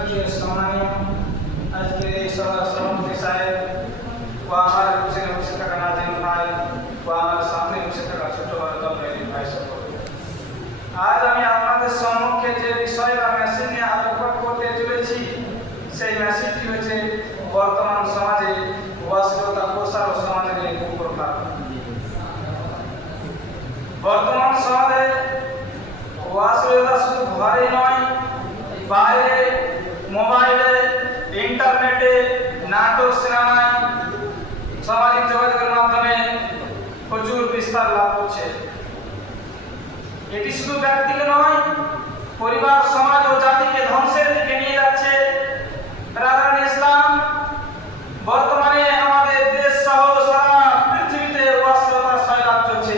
প্রিয় সম্মানীয় আজকে এই সভাপতি সাহেব ও আমার পিছনে বসে থাকা নাজিম ভাই ও আমার সামনে বসে থাকা ছোট ভাই সকল, আজ আমি আপনাদের সম্মুখে যে বিষয় বা মেসেজ নিয়ে আলোকপাত করতে চলেছি সেই মেসেজটি হচ্ছে বর্তমান সমাজে অশ্লীলতা প্রসার ও সমাজের এই কুপ্রথা। বর্তমান সমাজে অশ্লীলতা শুধু ঘরে নয়, বাইরে, মোবাইলে, ইন্টারনেটে, নাটক, সিনেমায়, সামাজিক যোগাযোগের মাধ্যমে প্রচুর বিস্তার লাভ করছে। এটি শুধু ব্যক্তিকে নয়, পরিবার, সমাজ ও জাতিকে ধ্বংসের দিকে নিয়ে যাচ্ছে। রাজান ইসলাম বর্তমানে আমাদের দেশ সহ সারা পৃথিবীতে অশ্লীলতার সয়লাব চলছে।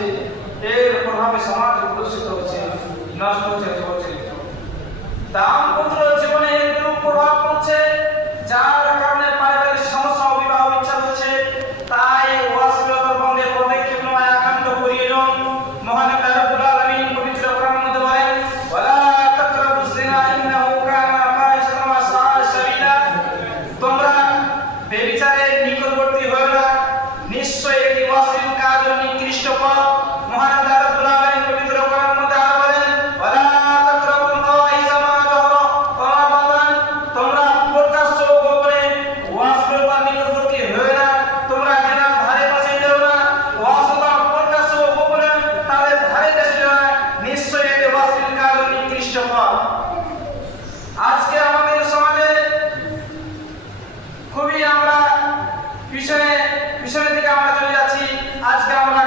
এর প্রভাবে সমাজ প্রদূষিত হচ্ছে, নষ্ট হচ্ছে যুবচরিত্র। দাম্পত্য জীবনে এর বিরূপ প্রভাব পড়ছে, যার কারণে পারিবারিক সমস্যা ও বিবাহ বিচ্ছেদ হচ্ছে। তাই অশ্লীলতা বন্ধে পদক্ষেপ নেওয়া একান্ত প্রয়োজন। মহান আল্লাহ রাব্বুল আলামিন পবিত্র কোরআনের মধ্যে বলেন, ওয়ালা তাকরাবুজ জিনা ইন্নাহু কানা ফাহিশাতান ওয়া সাআ সাবিলা, তোমরা ব্যভিচারের নিকটবর্তী হও না, নিশ্চয়ই এটি অশ্লীল কাজ ও নিকৃষ্ট পথ। মহান আল্লাহ রাব্বুল আলামিন পবিত্র কোরআনের মধ্যে আরো বলেন, ওয়ালা তাকরাবুল ফাওয়াহিশা মা যাহরা ওয়া মা বাতান, তোমরা প্রকাশ্য ও গোপনে অশ্লীলতার নিকটবর্তী হও না, তোমরা জিনার ধারে কাছে যেও না, অশ্লীলতা প্রকাশ্য ও গোপনে তাদের ধারে কাছে যেও না, নিশ্চয়ই এটি অশ্লীল কাজ ও নিকৃষ্ট পথ। আজকে আমাদের সমাজে খুবই আমরা পিছনের দিকে আমরা চলে যাচ্ছি। আজকে আমরা